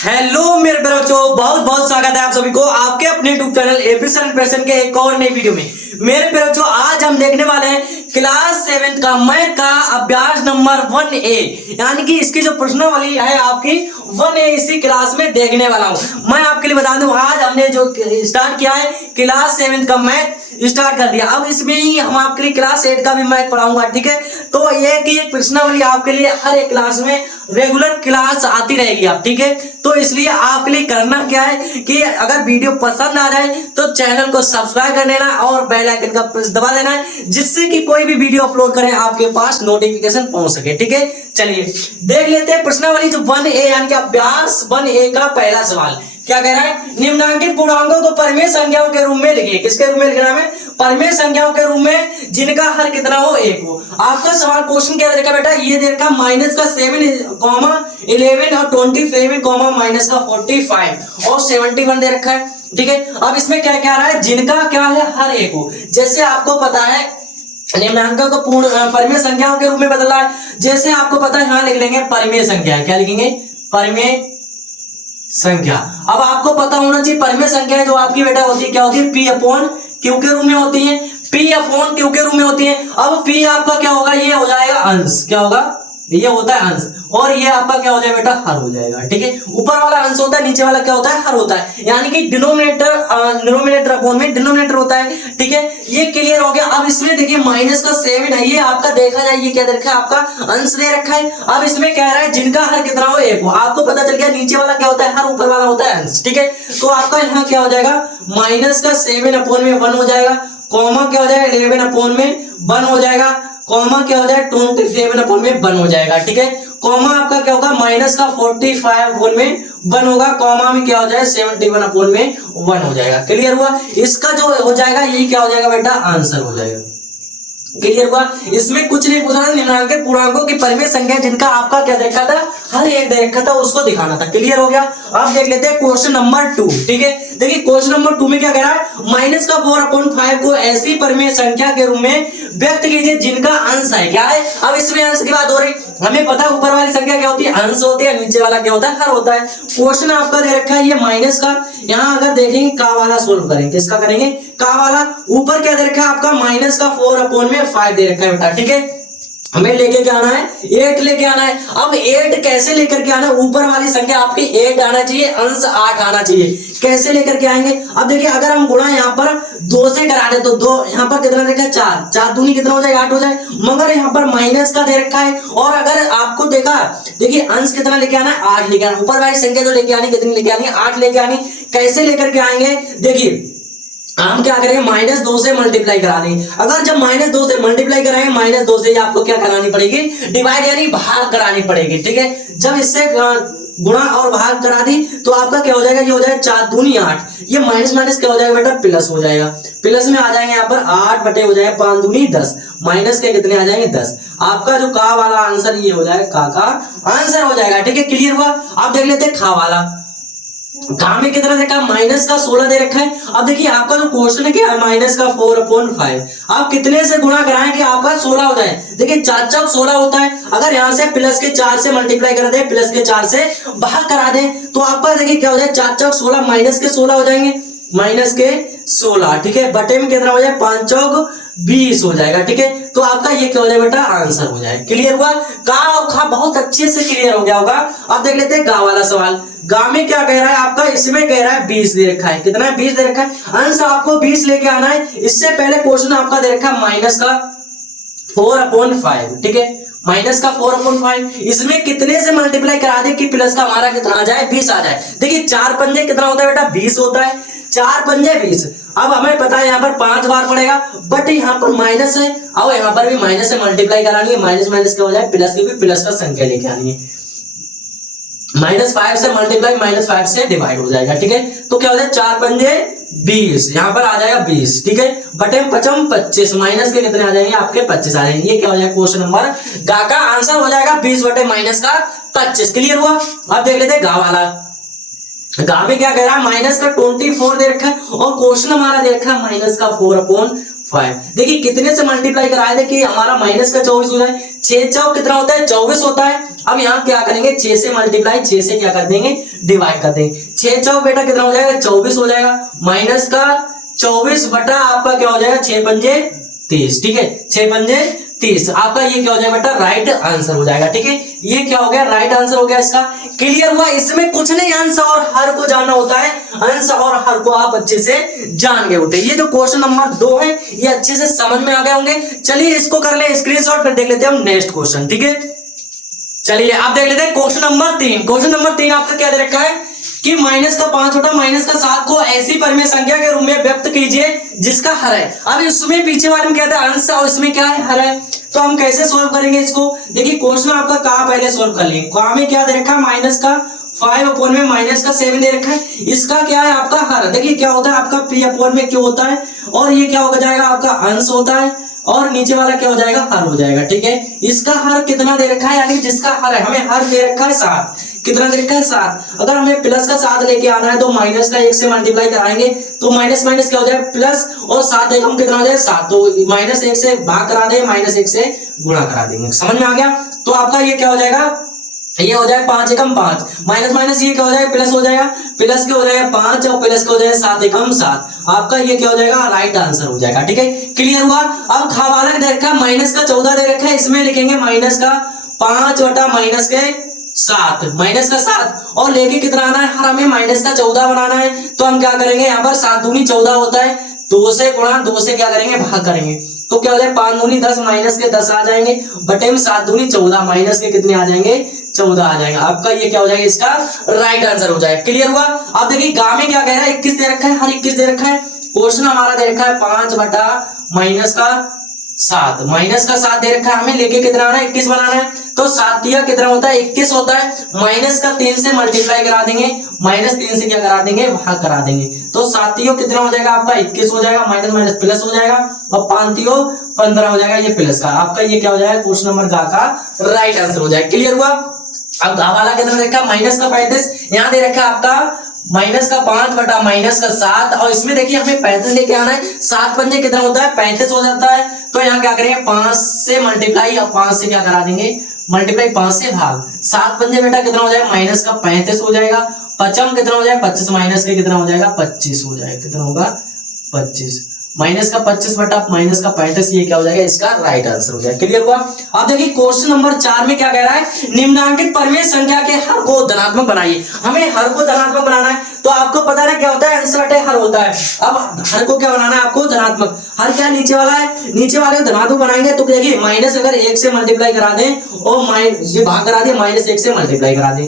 Hello मेरे बच्चों, बहुत बहुत स्वागत है आप सभी को आपके अपने यूट्यूब चैनल एबीसी इंप्रेशन के एक और नई वीडियो में। मेरे बच्चों, आज हम देखने वाले हैं क्लास 7 का मैथ का अभ्यास नंबर 1A, यानी कि इसकी जो प्रश्नावली है आपकी 1A इसी क्लास में देखने वाला हूं। मैं आपके लिए बता दूं, आज हमने जो स्टार्ट किया है क्लास 7 का मैथ स्टार्ट कर दिया। अब इसमें ही हम आपके लिए क्लास 8 का भी मैथ पढ़ाऊंगा, ठीक है। तो ये कि एक प्रश्नावली आपके लिए हर एक क्लास में रेगुलर क्लास आती रहेगी आप, ठीक है। तो इसलिए आपके लिए करना क्या है कि अगर वीडियो पसंद आ जाए तो चैनल को सब्सक्राइब कर लेना और बेल आइकन का प्रेस दबा देना है, जिससे कि कोई भी वीडियो अपलोड करें आपके पास नोटिफिकेशन पहुंच सके, ठीक है। चलिए देख लेते हैं प्रश्नावली जो 1A यानी कि अभ्यास 1A का पहला सवाल क्या कह रहा है। निम्नलिखित पूर्णांकों को परिमेय संख्याओं के रूप में लिखिए। किसके रूप में लिखना है? परिमेय संख्याओं के रूप में जिनका हर कितना हो 1 हो। आपका सवाल क्वेश्चन क्या देखा बेटा, ये देखा माइनस का 7, 11 और 27, माइनस का 45 और 71 दे रखा है, ठीक है। अब इसमें क्या क्या रहा है, जिनका क्या है हर 1 हो। जैसे आपको पता है निम्नांकों को पूर्ण परिमेय संख्याओं के रूप में बदला है। जैसे आपको पता है यहां लिख लेंगे परिमेय संख्या। क्या लिखेंगे? परिमेय संख्या। अब आपको पता होना चाहिए परिमेय संख्या जो आपकी बेटा होती है क्या होती है, P अपॉन Q के रूप में होती है। P अपॉन Q के रूप में होती है। अब P आपका क्या होगा, ये हो जाएगा अंश। क्या होगा? ये होता है अंश, और ये आपका क्या हो जाएगा बेटा, हर हो जाएगा, ठीक है। ऊपर वाला अंश होता है, नीचे वाला क्या होता है, हर होता है। यानी कि डिनोमिनेटर अपॉन में डिनोमिनेटर होता है, ठीक है। ये क्लियर हो गया। अब इसमें देखिए माइनस का 7 है, ये आपका देखा जाए ये क्या दे रखा है, आपका अंश दे रखा है। अब इसमें कह रहा है जिनका हर कितना हो 1 हो। आपको पता चल गया नीचे वाला क्या होता है, हर, ऊपर वाला होता है अंश, ठीक है। तो आपका यहाँ क्या हो जाएगा, माइनस का 7 अपॉन में 1 हो जाएगा, कॉमा क्या हो जाएगा 11 अपॉन में 1 हो जाएगा, कॉमा क्या हो जाएगा 27 अपॉन में 1 हो जाएगा, ठीक है। कॉमा आपका क्या होगा, माइनस का 45 अपॉन में 1 होगा, कॉमा में क्या हो जाएगा 71 अपॉन में 1 हो जाएगा। क्लियर हुआ? इसका जो हो जाएगा यही क्या हो जाएगा बेटा, आंसर हो जाएगा। क्लियर हुआ? इसमें कुछ नहीं पूछा था, निम्नांकित पूर्णांकों की परिमेय संख्या जिनका आपका क्या देखा था, हर एक देखा था, उसको दिखाना था। क्लियर हो गया? अब देख लेते हैं क्वेश्चन नंबर 2, ठीक है। देखिए क्वेश्चन नंबर 2 में क्या कह रहा है, माइनस का 4/5 को ऐसी परिमेय संख्या के रूप में व्यक्त कीजिए जिनका अंश है। क्या है? अब इसमें अंश की बात हो रही, हमें पता है ऊपर वाली संख्या क्या होती है, अंश होती है, नीचे वाला क्या होता है, हर होता है। क्वेश्चन आपका दे रखा है ये माइनस का, यहाँ अगर देखेंगे का वाला सोल्व करेंगे, किसका करेंगे, का वाला। ऊपर क्या दे रखा है आपका, माइनस का 4/5 दे रखा है बेटा, ठीक है। हमें लेके क्या आना है, 8 लेके आना है। अब 8 कैसे लेकर के आना है, ऊपर वाली संख्या आपकी 8 आना चाहिए, अंश 8 आना चाहिए। कैसे लेकर के आएंगे? अब देखिए अगर हम गुणा यहाँ पर 2 से करा दे तो 2 यहाँ पर कितना देखा है, 4 दूनी कितना हो जाएगा, 8 हो जाए। मगर यहाँ पर माइनस का दे रखा है, और अगर आपको देखा देखिए अंश कितना लेके आना है, 8 लेके आना। ऊपर वाली संख्या जो लेके आनी कितनी लेके आनी है, 8 लेके आनी। कैसे लेकर के आएंगे, देखिए हम क्या करेंगे, -2 से मल्टीप्लाई करा देंगे। अगर जब -2 से मल्टीप्लाई कराएंगे, -2 से आपको क्या करानी पड़ेगी, डिवाइड यानी भाग करानी पड़ेगी, ठीक है। जब इससे गुणा और भाग करा दी तो आपका क्या हो जाएगा, ये हो जाएगा 4 दूनी 8, ये माइनस माइनस क्या हो जाएगा बेटा, प्लस हो जाएगा। प्लस में आ जाएंगे यहाँ पर 8 बटे हो जाएगा 5 दूनी 10, माइनस के कितने आ जाएंगे 10। आपका जो का वाला आंसर ये हो जाएगा, का आंसर हो जाएगा, ठीक है। क्लियर हुआ? आप देख लेते हैं खा वाला। घा में कितना देखा, माइनस का 16 दे रखा है। अब देखिए आपका जो क्वेश्चन है क्या है, माइनस का 4/5 आप कितने से गुणा कराएं कि आपका 16 हो जाए। देखिए 4 चौक 16 होता है। अगर यहाँ से प्लस के 4 से मल्टीप्लाई करा दे, प्लस के 4 से भाग करा दे तो आपका देखिए क्या हो जाए, 4 चौक 16, माइनस के 16 हो जाएंगे, माइनस के 16, ठीक है। बटे में कितना हो जाए, 5 चौक 20 हो जाएगा, ठीक है। तो आपका ये क्या हो जाए बेटा, आंसर हो जाए। क्लियर हुआ? का और खा बहुत अच्छे से क्लियर हो गया होगा। अब देख लेते हैं गा वाला सवाल। गा में क्या कह रहा है आपका, इसमें कह रहा है 20 दे रखा है। कितना है, 20 दे रखा है। अंश आपको 20 लेके आना है। इससे पहले क्वेश्चन आपका दे रखा है माइनस का 4/5, ठीक है। माइनस का 4/5 इसमें कितने से मल्टीप्लाई करा दे कि प्लस का हमारा कितना आ जाए, 20 आ जाए। देखिए 4 पंजे कितना होता है बेटा, 20 होता है। 4 पंजे 20। अब हमें पता है यहाँ पर 5 बार पड़ेगा, बट यहाँ पर माइनस है और यहाँ पर भी माइनस से मल्टीप्लाई करानी है। माइनस माइनस क्या हो जाए, प्लस, क्योंकि प्लस का संख्या लेके आनी है। -5 से मल्टीप्लाई -5 से डिवाइड हो जाएगा, ठीक है। तो क्या हो जाए, 4 पंजे 20, यहाँ पर आ जाएगा 20, ठीक है। बटे 5 25, माइनस के कितने आ जाएंगे आपके 25 आ जाएंगे। ये क्या हो जाएगा, क्वेश्चन नंबर गा का आंसर हो जाएगा 20 बटे -25। क्लियर हुआ? अब देख लेते हैं गा वाला। गा में क्या कह रहा है, माइनस का 24 दे रखा है और क्वेश्चन हमारा दे रखा है माइनस का 4/5। देखिए कितने से मल्टीप्लाई कराया था कि हमारा माइनस का 24 हो जाए। 6 चौक कितना होता है, 24 होता है। अब यहाँ क्या करेंगे, 6 से मल्टीप्लाई, 6 से क्या कर देंगे, डिवाइड कर देंगे। 6 चौक बेटा कितना हो जाएगा, 24 हो जाएगा। माइनस का 24 बटा आपका क्या हो जाएगा, 6 पंजे 30। ठीक है, 6 पंजे 30 आपका ये क्या हो जाएगा बेटा, राइट आंसर हो जाएगा। ठीक है, ये क्या हो गया, राइट आंसर हो गया इसका। क्लियर हुआ, इसमें कुछ नहीं, अंश और हर को जानना होता है। अंश और हर को आप अच्छे से जान गए होते हैं। ये जो क्वेश्चन नंबर 2 है ये अच्छे से समझ में आ गए होंगे। चलिए इसको कर ले स्क्रीनशॉट, फिर देख लेते हैं हम नेक्स्ट क्वेश्चन। ठीक है, चलिए आप देख लेते हैं क्वेश्चन नंबर 3। क्वेश्चन नंबर 3 आपका क्या दे रखा है कि माइनस का 5 बटा माइनस का 7 को ऐसी परिमेय संख्या के रूप में व्यक्त कीजिए जिसका हर है। अब इसमें पीछे वाले में क्या था, अंश और इसमें क्या है, हर है। तो हम कैसे सोल्व करेंगे इसको, देखिए क्वेश्चन आपका कहाँ पहले सोल्व कर लिए, कहाँ में क्या दे रखा है, माइनस का 5 अपॉन में माइनस का 7 दे रखा है। इसका क्या है आपका हर। देखिए क्या होता है आपका p अपॉन में क्यों होता है, और ये क्या हो जाएगा आपका अंश होता है, और नीचे वाला क्या हो जाएगा, हर हो जाएगा। ठीक है, इसका हर कितना दे रखा है, यानी जिसका हर है, हमें हर दे रखा है 7। कितना दे रखा है, 7। अगर हमें प्लस का 7 लेके आना है तो माइनस का 1 से मल्टीप्लाई कराएंगे तो माइनस माइनस क्या हो जाएगा, प्लस, और 7 एकम कितना हो जाएगा, 7। तो माइनस 1 से भाग करा देंगे, माइनस 1 से गुणा करा देंगे। समझ में आ गया। तो आपका ये क्या हो जाएगा, ये हो जाएगा 5 एकम 5, माइनस माइनस ये क्या हो जाएगा, प्लस हो जाएगा, प्लस के हो जाएगा 5 और प्लस के हो जाएगा 7 एकम 7। आपका ये क्या हो जाएगा, राइट आंसर हो जाएगा। ठीक है, क्लियर हुआ। अब खवाला दे रखा है माइनस का 14 दे रखा है, इसमें लिखेंगे माइनस का 5 बटा माइनस के 7, माइनस का 7, और लेके कितना आना है, हर हमें माइनस का 14 बनाना है। तो हम क्या करेंगे, यहाँ पर 7 दूनी 14 होता है, 2 से गुणा 2 से क्या करेंगे, भाग करेंगे। तो क्या हो जाएगा, 5 दूनी 10, माइनस के 10 आ जाएंगे, बटे में 7 दूनी 14, माइनस के कितने आ जाएंगे, 14 आ जाएगा। आपका ये क्या हो जाएगा, इसका राइट आंसर हो जाएगा। क्लियर हुआ। अब देखिए गा में क्या कह रहा है, 21 दे रखा है, हर 21 दे रखा है। क्वेश्चन हमारा दे रखा है 5 बटा माइनस का 7, माइनस का 7 दे रखा है, हमें लेके कितना आना है, 21 बनाना है। तो 7 दिया कितना होता है, 21 होता है। माइनस का 3 से मल्टीप्लाई करा देंगे, माइनस 3 से क्या करा देंगे, भाग करा देंगे। तो 7 तियो कितना हो जाएगा आपका, 21 हो जाएगा, माइनस माइनस प्लस हो जाएगा, और 5 तियो 15 हो जाएगा, ये प्लस का। आपका ये क्या हो जाएगा, क्वेश्चन नंबर गा का राइट आंसर हो जाएगा। क्लियर हुआ। अब गा वाला कितना देखा, माइनस का 35, यहाँ दे रखा है आपका माइनस का 5 बटा माइनस का 7, और इसमें देखिए हमें 35 लेके आना है। 7 पंजे कितना होता है, 35 हो जाता है। तो यहाँ क्या करेंगे, 5 से मल्टीप्लाई, और 5 से क्या करा देंगे, मल्टीप्लाई, 5 से भाग। 7 पंजे बेटा कितना हो जाएगा, माइनस का 35 हो जाएगा। पचम कितना हो जाएगा, 25, माइनस के कितना हो जाएगा, 25 हो जाएगा। कितना होगा, 25, माइनस का 25 बटा माइनस का 35, ये क्या हो जाएगा, इसका राइट आंसर हो जाएगा। क्लियर हुआ। अब देखिए क्वेश्चन नंबर 4 में क्या कह रहा है, निम्नांकित परिमेय संख्या के हर को धनात्मक बनाइए। हमें हर को धनात्मक बनाना है। तो आपको पता है क्या होता है, अंश बटे हर होता है। अब हर को क्या बनाना है आपको, धनात्मक। हर क्या नीचे वाला है, नीचे वाले को धनात्मक बनाएंगे। तो देखिए माइनस अगर 1 से मल्टीप्लाई करा दें और ये भाग करा दें, माइनस 1 से मल्टीप्लाई करा दें,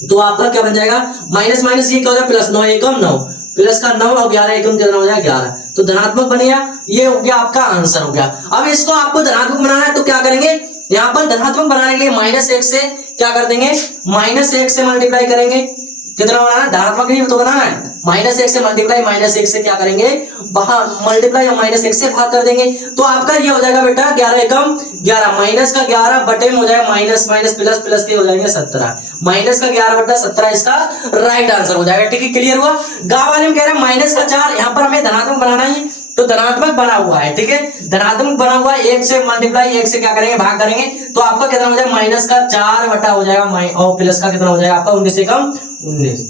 तो आपका क्या बन जाएगा, माइनस माइनस ये क्या हो जाएगा, प्लस 9 एकम 9, प्लस का 9 और 11 एकम कितना हो जाएगा, 11। तो धनात्मक बन गया, ये हो गया आपका आंसर हो गया। अब इसको आपको धनात्मक बनाना है तो क्या करेंगे, यहाँ पर धनात्मक बनाने के लिए माइनस 1 से क्या कर देंगे, माइनस 1 से मल्टीप्लाई करेंगे। कितना बनाना है, धनात्मक नहीं तो बनाना है। माइनस 1 से मल्टीप्लाई, माइनस 1 से क्या करेंगे, मल्टीप्लाई और माइनस 1 से भाग कर देंगे। तो आपका ये हो जाएगा बेटा 11 एकम 11, माइनस का 11 बटे में हो जाएगा माइनस माइनस प्लस प्लस के हो जाएंगे 17, माइनस का 11 बटा 17 इसका राइट आंसर हो जाएगा। ठीक है, क्लियर हुआ। गा वाले में कह रहे हैं माइनस का 4, यहाँ पर हमें धनात्मक बनाना है तो धनात्मक बना हुआ है। ठीक है, धनात्मक बना हुआ है, 1 से मल्टीप्लाई, 1 से क्या करेंगे, भाग करेंगे। तो आपका कितना हो जाएगा, माइनस का 4 बटा हो जाएगा और प्लस का कितना हो जाएगा आपका 19 एकम 19,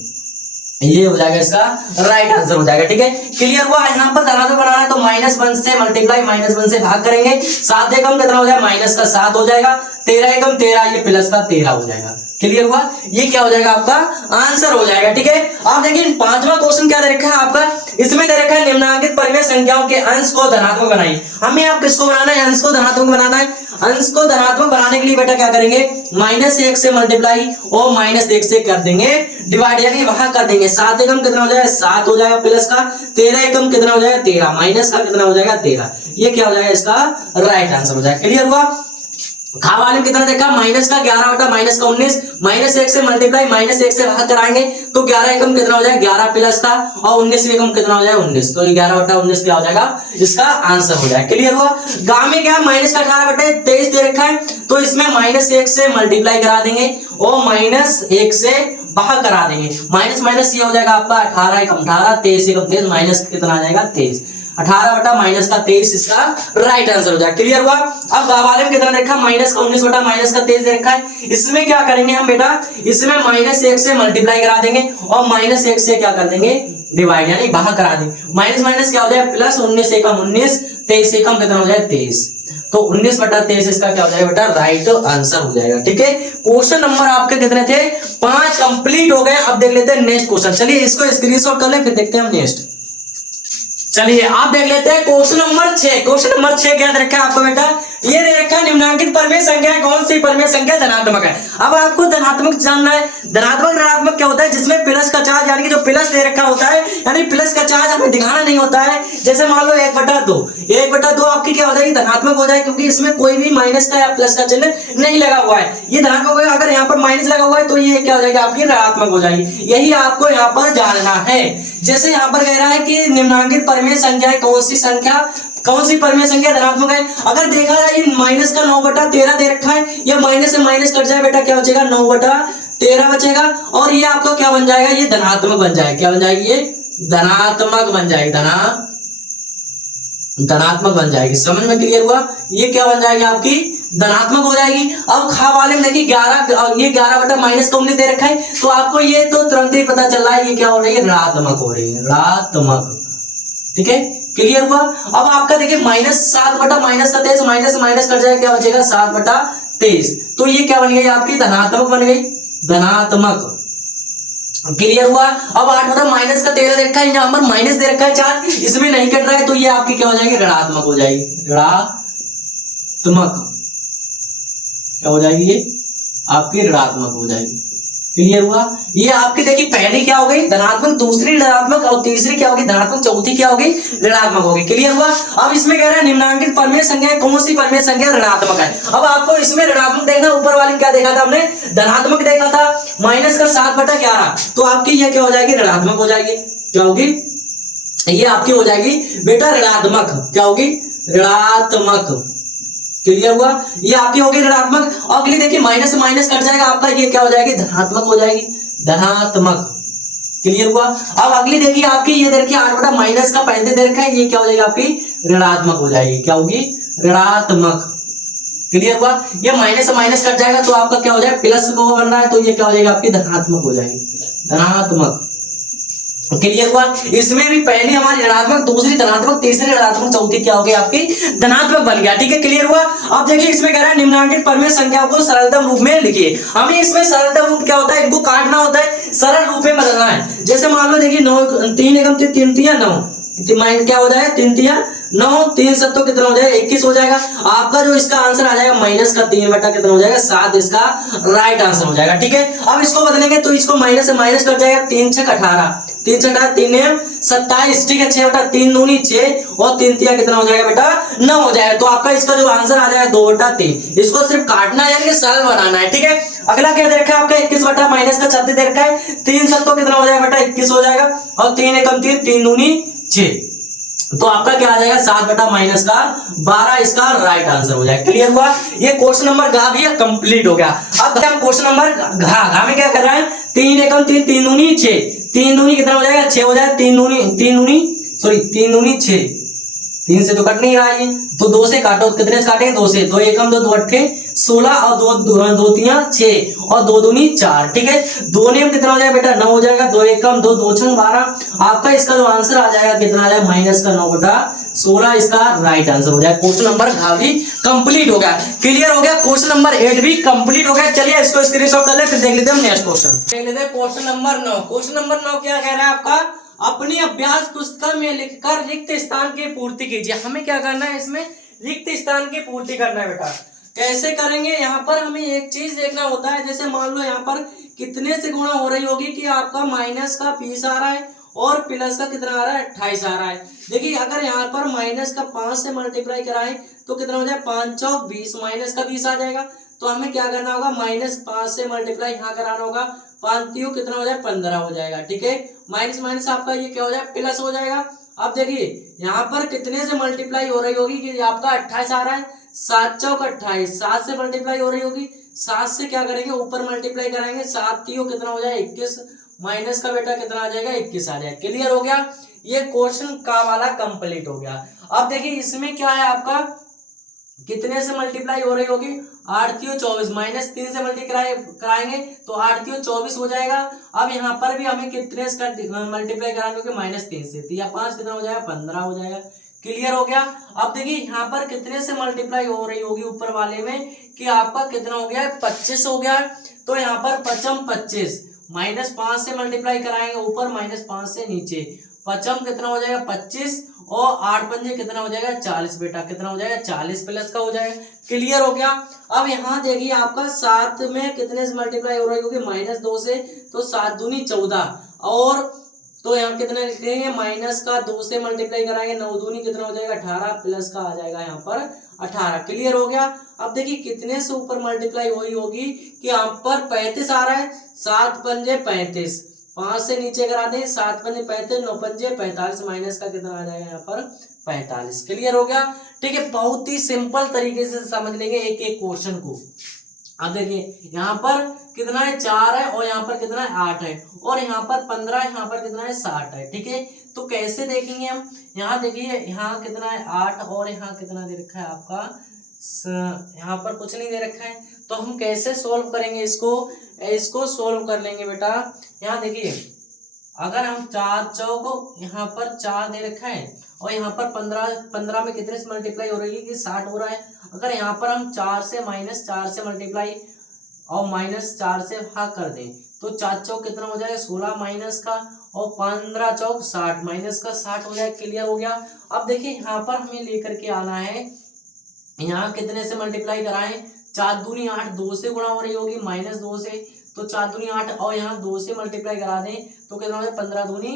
ये हो जाएगा इसका राइट आंसर हो जाएगा। ठीक है, क्लियर हुआ। यहाँ पर धनात्मक बनाना है तो माइनस 1 से मल्टीप्लाई, माइनस 1 से भाग करेंगे। 7 एकम कितना हो जाएगा, माइनस का 7 हो जाएगा, 13 एकम 13, ये प्लस का 13 हो जाएगा। क्लियर हुआ, ये क्या हो जाएगा आपका आंसर हो जाएगा। ठीक है, आप देखिए 5वां क्वेश्चन क्या दे रखा है आपका, इसमें दे रखा है निम्नांकित परिमेय संख्याओं के अंश को धनात्मक बनाइए। हमें आप किसको बनाना है, अंश को धनात्मक बनाना है। अंश को धनात्मक बनाने के लिए बेटा क्या करेंगे, माइनस 1 से मल्टीप्लाई और माइनस 1 से कर देंगे डिवाइड, यानी वहां कर देंगे। 7 एकम कितना हो जाएगा, 7 हो जाएगा, प्लस का 13 एकम कितना हो जाएगा, 13, माइनस का कितना हो जाएगा, 13, ये क्या हो जाएगा इसका राइट आंसर हो जाएगा। क्लियर हुआ। खा वाले में कितना देखा, माइनस का 11 बटा माइनस का 19, माइनस 1 से मल्टीप्लाई, माइनस 1 से भाग कराएंगे तो 11 एकम कितना हो जाएगा, 11 प्लस का, और 19 एकम कितना हो जाएगा, 19, तो 11 बटा 19 क्या हो जाएगा, इसका आंसर हो जाएगा। क्लियर हुआ। गांव में क्या, माइनस का 18 बटे 23 दे रखा है तो इसमें माइनस 1 से मल्टीप्लाई करा देंगे और माइनस 1 से बाहर करा देंगे। माइनस माइनस ये हो जाएगा आपका 18 एकम 18, 23 एकम 23, माइनस कितना आ जाएगा 23, 18 बटा माइनस का 23 इसका राइट आंसर हो जाएगा। क्लियर हुआ। अब वाले में कितना देखा, माइनस का 19 बटा माइनस का 23 देखा है। इसमें क्या करेंगे हम बेटा, इसमें -1 से मल्टीप्लाई करा देंगे और -1 से क्या कर देंगे, डिवाइड, यानी बाहर करा देंगे। माइनस माइनस क्या हो जाएगा प्लस, 19 एकम 19, 23 एकम कितना हो जाएगा 23, तो 19 बटा 23 इसका क्या हो जाएगा बेटा, राइट आंसर हो जाएगा। ठीक है, क्वेश्चन नंबर आपके कितने थे, 5 कंप्लीट हो गए। अब देख लेते हैं नेक्स्ट क्वेश्चन। चलिए इसको स्क्रीनशॉट कर ले, फिर देखते हैं हम नेक्स्ट। चलिए आप देख लेते हैं क्वेश्चन नंबर 6। क्वेश्चन नंबर 6 क्या दे रखा है आपको बेटा, ये दे रखा है निम्नांकित परमेय संख्या कौन सी परमेय संख्या धनात्मक है। अब आपको धनात्मक जानना है। धनात्मक ऋणात्मक क्या होता है, जिसमें प्लस का चार्ज, यानी कि जो प्लस दे रखा होता है, यानी प्लस का चार्ज हमें दिखाना नहीं होता है। जैसे मान लो 1/2, 1/2 आपकी क्या हो जाएगी, धनात्मक हो जाएगी, क्योंकि इसमें कोई भी माइनस का या प्लस का चिन्ह नहीं लगा हुआ है, ये धनात्मक होगा। अगर यहाँ पर माइनस लगा हुआ है तो ये क्या हो जाएगी आपकी ऋणात्मक हो जाएगी। यही आपको यहाँ पर जानना है। जैसे यहाँ पर कह रहा है कि निम्नांकित परमेय संख्या कौन सी परमेय संख्या धनात्मक है। अगर देखा जाए माइनस का 9/13 दे रखा है, ये माइनस से माइनस कट जाए बेटा, क्या बचेगा 9/13 बचेगा, और ये आपका क्या बन जाएगा, ये धनात्मक बन जाएगा। क्या बन जाएगी, ये धनात्मक बन जाएगी, धनात्मक बन जाएगी। समझ में क्लियर हुआ। ये क्या बन जाएगी आपकी, धनात्मक हो जाएगी। अब खा वाले में देखिए 11, ये 11 बटा माइनस का 19 दे रखा है, तो आपको ये तो तुरंत ही पता चल रहा है ये क्या हो रही है, ऋणात्मक हो रही है, ऋणात्मक। ठीक है, क्लियर हुआ। अब आपका देखिए -7 बटा माइनस का 23, माइनस से माइनस कट जाएगा, क्या बचेगा 7 बटा 23, तो ये क्या बन गई आपकी, धनात्मक बन गई, धनात्मक। क्लियर हुआ। अब 8 बटा माइनस का 13 दे रखा है, यहाँ पर माइनस दे रखा है चार्ज, इसमें नहीं कट रहा है, तो ये आपकी क्या हो जाएगी, ऋणात्मक हो जाएगी, ऋणात्मक। क्या हो जाएगी, ये आपकी ऋणात्मक हो जाएगी। क्लियर हुआ। ये आपकी देखिए पहली क्या हो गई, धनात्मक, दूसरी ऋणात्मक, और तीसरी क्या होगी, धनात्मक, चौथी क्या होगी, ऋणात्मक होगी। क्लियर हुआ। अब इसमें कह रहा है निम्नांकित परमेय संख्या कौन सी परमेय संख्या ऋणात्मक है। अब आपको इसमें ऋणात्मक देखना, ऊपर वाले में क्या देखा था हमने, धनात्मक देखा था, माइनस का 7 बटा 11, तो आपकी ये क्या हो जाएगी, ऋणात्मक हो जाएगी। क्या होगी, ये आपकी हो जाएगी बेटा ऋणात्मक। क्या होगी, ऋणात्मक। क्लियर हुआ। ये आपकी होगी ऋणात्मक। और अगली देखिए माइनस से माइनस कट जाएगा आपका, ये क्या हो जाएगी, धनात्मक हो जाएगी, धनात्मक। क्लियर हुआ। अब अगली देखिए आपकी, ये देखिए 8 बटा माइनस का 35 दे रखा है, ये क्या हो जाएगी आपकी ऋणात्मक हो जाएगी। क्या होगी, ऋणात्मक। क्लियर हुआ। ये माइनस से माइनस कट जाएगा तो आपका क्या हो जाएगा, प्लस को बन रहा है, तो ये क्या हो जाएगा आपकी धनात्मक हो जाएगी, धनात्मक। क्लियर हुआ। इसमें भी पहली हमारी ऋणात्मक, दूसरी धनात्मक, तीसरी ऋणात्मक, चौथी क्या हो गई आपकी धनात्मक बन गया। ठीक है, क्लियर हुआ। अब देखिए इसमें कह रहा है निम्नांकित परमेय संख्याओं को सरलतम रूप में लिखिए। हमें इसमें सरलतम रूप क्या होता है, इनको काटना होता है, सरल रूप में बदलना है। जैसे मान लो देखिए 9, 3 एकम 3 तिया 9, क्या हो जाएगा 3 तिया 9, 3 7 तो कितना हो जाएगा 21 हो जाएगा। आपका जो इसका आंसर आ जाएगा माइनस का 3 बटा कितना हो जाएगा 7, इसका राइट आंसर हो जाएगा। ठीक है, अब इसको बदलेंगे तो इसको माइनस से माइनस कट जाएगा, 3 6 18, 3 6 18, 3 27, ठीक है, 6 बटा 3 दूनी 6, और 3 तिया कितना हो जाएगा बेटा 9 हो जाएगा। तो आपका इसका जो आंसर आ जाएगा 2 बटा 3। इसको सिर्फ काटना है, यानी कि सरल बनाना है। ठीक है, अगला क्या दे रखा है आपका 21 बटा माइनस का 36 दे रखा है, 3 7 तो कितना हो जाएगा बेटा 21 हो जाएगा, और 3 एकम 3, 3 दूनी 6, तो आपका क्या आ जाएगा 7 बटा माइनस का 12, इसका राइट आंसर हो जाएगा। क्लियर हुआ। ये क्वेश्चन नंबर घ भी कंप्लीट हो गया। अब हम क्वेश्चन नंबर घ में क्या कर रहा है, 3 एकम 3, 3 दूनी 6, 3 दूनी कितना हो जाएगा 6 हो जाएगा, 3 दूनी 6, 3 से तो कट नहीं रहा है, तो 2 से काटो, कितने से काटेंगे 2 से, 2 एकम 2, 2 अट्ठे 16, और 2 तिया 6, और 2 दूनी 4। ठीक है, 2 नियम कितना हो जाएगा बेटा 9 हो जाएगा, 2 एकम 2, 2 छंग 12। आपका इसका जो आंसर आ जाएगा कितना आ जाएगा माइनस का 9 बटा 16, इसका राइट आंसर हो जाएगा। क्वेश्चन नंबर घ भी कंप्लीट हो गया। क्लियर हो गया। क्वेश्चन नंबर 8 भी कंप्लीट हो गया। चलिए इसको स्क्रीनशॉट कर ले, फिर देख लेते हैं हम नेक्स्ट क्वेश्चन। देख लेते हैं क्वेश्चन नंबर 9। क्वेश्चन नंबर 9 क्या कह रहा है आपका, अपनी अभ्यास पुस्तक में लिखकर रिक्त स्थान की पूर्ति कीजिए। हमें क्या करना है, इसमें रिक्त स्थान की पूर्ति करना है बेटा। कैसे करेंगे, यहाँ पर हमें एक चीज देखना होता है। जैसे मान लो यहाँ पर कितने से गुणा हो रही होगी, कि आपका माइनस का 20 आ रहा है और प्लस का कितना आ रहा है 28 आ रहा है। देखिए अगर यहाँ पर माइनस का 5 से मल्टीप्लाई कराएं तो कितना हो जाए 5 चौक 20, माइनस का 20 आ जाएगा। तो हमें क्या करना होगा, -5 से मल्टीप्लाई यहाँ कराना होगा, 5 तियो कितना हो जाए 15 हो जाएगा। ठीक है, माइनस माइनस आपका ये क्या हो जाए प्लस हो जाएगा। अब देखिए यहाँ पर कितने से मल्टीप्लाई हो रही होगी, कि आपका 28 आ रहा है, 7 चौक 28, 7 से मल्टीप्लाई हो रही होगी 7 से क्या करेंगे, ऊपर मल्टीप्लाई कराएंगे, 7 3 कितना हो जाएगा 21, माइनस का बेटा कितना आ जाएगा 21 आ जाएगा। क्लियर हो गया, ये क्वेश्चन का वाला कंप्लीट हो गया। अब देखिए इसमें क्या है आपका, कितने से मल्टीप्लाई हो रही होगी, 8 3 24, माइनस 3 से मल्टीप्लाई कराएंगे तो 8 3 24 हो जाएगा। अब यहाँ पर भी हमें कितने से मल्टीप्लाई कराने होंगे, -3 से, तो या 5 कितना हो जाएगा 15 हो जाएगा। क्लियर हो गया। अब देखिए यहाँ पर कितने से मल्टीप्लाई हो रही होगी ऊपर वाले में, कि आपका कितना हो गया 25 हो गया। तो यहाँ पर 5 25, -5 से मल्टीप्लाई कराएंगे ऊपर, -5 से नीचे, 5 कितना हो जाएगा 25 और 8 पंजे कितना हो जाएगा 40 बेटा, कितना हो जाएगा 40 प्लस का हो जाएगा। क्लियर हो गया। अब यहाँ देखिए आपका 7 में कितने से मल्टीप्लाई हो रही होगी, -2 से, तो 7 दूनी 14, और तो यहाँ कितने लिखेंगे, -2 से मल्टीप्लाई कराएंगे, 9 दूनी कितना हो जाएगा 18, प्लस का आ जाएगा यहाँ पर 18। क्लियर हो गया। अब देखिए कितने से ऊपर मल्टीप्लाई हुई होगी, कि यहाँ पर 35 आ रहा है, 7 पंजे 35, 5 से नीचे करा दें, 7 पंजे 35, 9 पंजे 45, माइनस का कितना आ जाएगा यहाँ पर 45। क्लियर हो गया। ठीक है, बहुत ही सिंपल तरीके से समझ लेंगे एक एक क्वेश्चन को। अब देखिए यहाँ पर कितना है 4 है, और यहाँ पर कितना है 8 है, और यहाँ पर 15 है, यहाँ पर कितना है 60 है। ठीक है, तो कैसे देखेंगे हम, यहाँ देखिए यहाँ कितना है 8, और यहाँ कितना दे रखा है आपका, यहाँ पर कुछ नहीं दे रखा है, तो हम कैसे सोल्व करेंगे इसको सोल्व कर लेंगे बेटा। यहाँ देखिए अगर हम 4 चौक, यहाँ पर 4 दे रखा है, और यहाँ पर 15 में कितने से मल्टीप्लाई हो रही है, कि 60 हो रहा है। अगर यहाँ पर हम 4 से -4 से मल्टीप्लाई और -4 से भाग कर दें, तो 4 चौक कितना हो जाएगा 16, माइनस का, और 15 चौक 60, माइनस का 60 हो जाएगा। क्लियर हो गया। अब देखिए यहाँ पर हमें लेकर के आना है, यहाँ कितने से मल्टीप्लाई कराएं, 4 दूनी 8, 2 से गुणा हो रही होगी, -2 से, तो 4 दूनी 8, और यहाँ 2 से मल्टीप्लाई करा दें तो कितना हो जाए 15 दूनी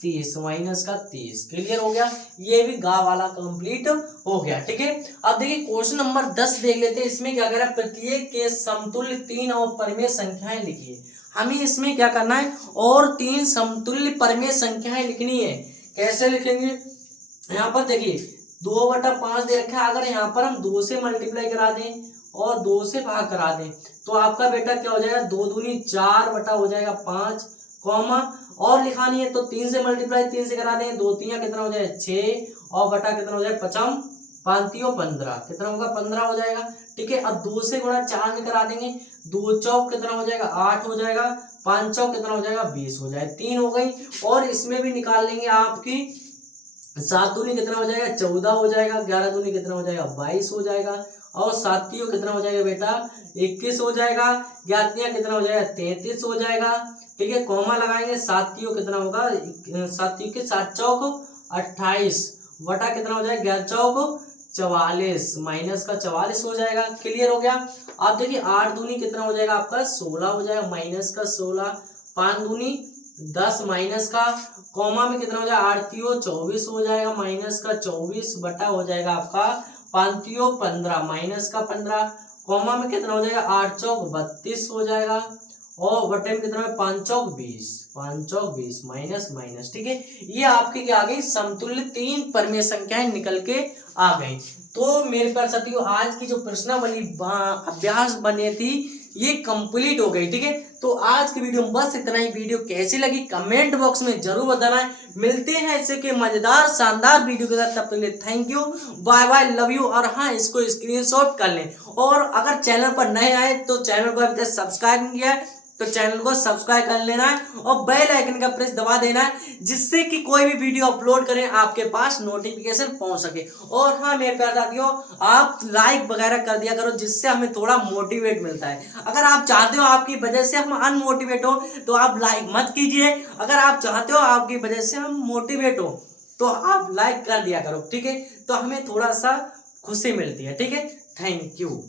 30, माइनस का 30। क्लियर हो गया, ये भी गा वाला कंप्लीट हो गया। ठीक है, अब देखिए क्वेश्चन नंबर 10 देख लेते हैं। इसमें क्या करें, प्रत्येक के समतुल्य 3 और परिमेय संख्याएं लिखिए। हमें इसमें क्या करना है, और 3 समतुल्य परिमेय संख्याएं लिखनी है। कैसे लिखेंगे, यहाँ पर देखिए 2/5 दे रखा है, अगर यहाँ पर हम 2 से मल्टीप्लाई करा दें और 2 से भाग करा दें, तो आपका बेटा क्या हो जाएगा, 2 दूनी 4 बटा हो जाएगा 5, कॉमा, और लिखानी है तो 3 से मल्टीप्लाई 3 से करा दें, 2 3 कितना हो जाएगा 6, और बटा कितना हो जाएगा 5 5 15, कितना होगा 15 हो जाएगा। ठीक है, अब 2 से गुणा 4 में करा देंगे, 2 चौक कितना हो जाएगा 8 हो जाएगा, 5 चौक कितना हो जाएगा 20 हो जाएगा, 3 हो गई। और इसमें भी निकाल लेंगे आपकी 7 दूनी कितना हो जाएगा 14 हो जाएगा, 11 दूनी कितना हो जाएगा 22 हो जाएगा, और 7 3 कितना हो जाएगा बेटा 21 हो जाएगा, 11 3 कितना हो जाएगा 33 हो जाएगा। ठीक है, कॉमा लगाएंगे, 7 3 कितना होगा 7 3 के 7 चौक 28, बटा कितना हो जाएगा 11 चौक 44, माइनस का 44 हो जाएगा। क्लियर हो गया। अब देखिए 8 दूनी कितना हो जाएगा आपका 16 हो जाएगा, माइनस का 16, 5 दूनी 10, माइनस का, कॉमा में कितना हो जाएगा 8 3 24 हो जाएगा, माइनस का 24, बटा हो जाएगा आपका 5 3 15, माइनस का 15, कॉमा में कितना हो जाएगा 8 चौक 32 हो जाएगा, और बटे में कितना है 5 चौक 20, माइनस माइनस। ठीक है, ये आपकी क्या आ गई, समतुल्य 3 परिमेय संख्याएं निकल के आ गई। तो मेरे प्यारे साथियों, आज की जो प्रश्नावली अभ्यास बने थी ये कंप्लीट हो गई। ठीक है, तो आज की वीडियो में बस इतना ही। वीडियो कैसी लगी कमेंट बॉक्स में जरूर बताना। मिलते हैं ऐसे के मजेदार शानदार वीडियो के साथ, तब तक के लिए thank you, bye bye, love you. और हाँ, इसको स्क्रीनशॉट कर लें, और अगर चैनल पर नए आए तो चैनल को अभी तक सब्सक्राइब नहीं किया है तो चैनल को सब्सक्राइब कर लेना है, और बेल आइकन का प्रेस दबा देना है, जिससे कि कोई भी वीडियो अपलोड करें आपके पास नोटिफिकेशन पहुंच सके। और हाँ मेरे प्यारे साथियों, आप लाइक वगैरह कर दिया करो, जिससे हमें थोड़ा मोटिवेट मिलता है। अगर आप चाहते हो आपकी वजह से हम अनमोटिवेट हो तो आप लाइक मत कीजिए, अगर आप चाहते हो आपकी वजह से हम मोटिवेट हो तो आप लाइक कर दिया करो। ठीक है, तो हमें थोड़ा सा खुशी मिलती है। ठीक है, थैंक यू।